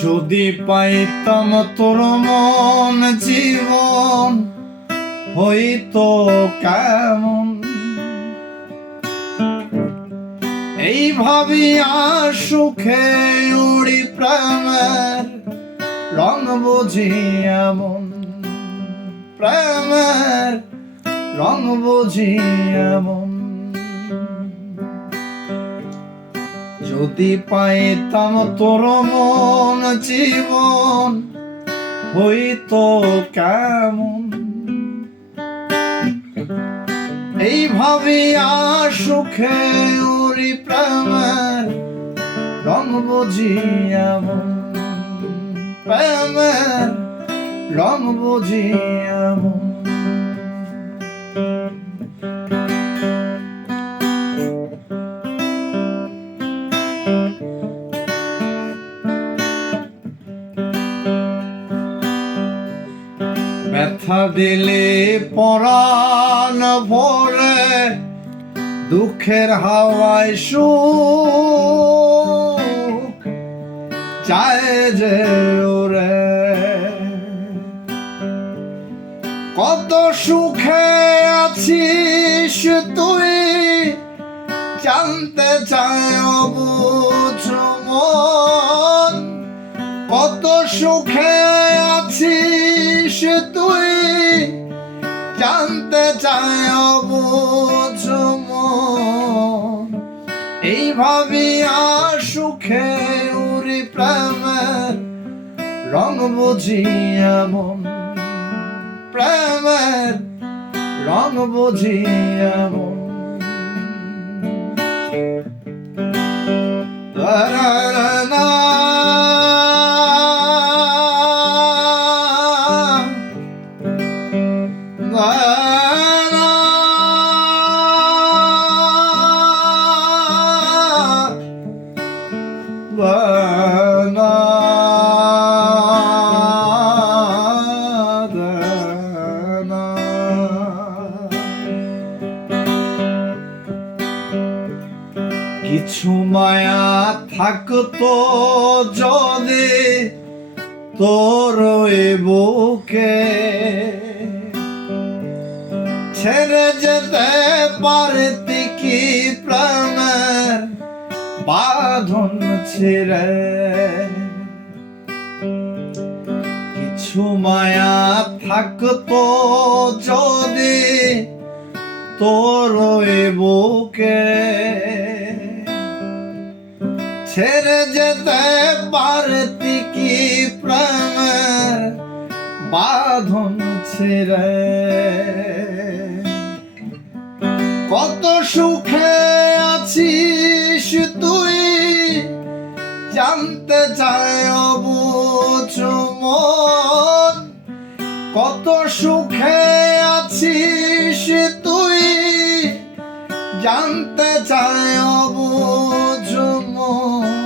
যদি পাইতাম তোর মন জীবন, হইতো কেমন? এই ভাবিয়া সুখে উড়ি প্রেমের রং বুঝি এমন প্রেমের রং বুঝি এমন যদি পাইতাম তোর মন জীবন, হইতো কেমন? এই ভাবিয়া সুখে উড়ি প্রেমের রং বুঝি এমন, প্রেমের রং বুঝি ব্যথা দিলে পরাণ ভরে দুঃখের হাওয়ায় সুখ চায় যে ওরে। কত সুখে আছিস তুই জানতে চায় অবুঝ মন। কত সুখে আছিস তুই জানতে চায় অবুঝ মন? এই ভাবিয়া সুখে উড়ি প্রেমের রং বুঝি এমন প্রেমের রং বুঝি এমন না কিছু মায়া থাকতো যদি তোর বুকে। ছেড়ে যেতে পারতি কি প্রেমের বাঁধন ছেড়ে? কিছু মায়া থাকতো যদি তোর বুকে। ছেড়ে যেতে পারতি কি প্রেমের বাঁধন ছেড়ে? কত সুখে আছিস তুই জানতে চায় অবুঝ মন। কত সুখে আছিস তুই জানতে চায় অবুঝ মন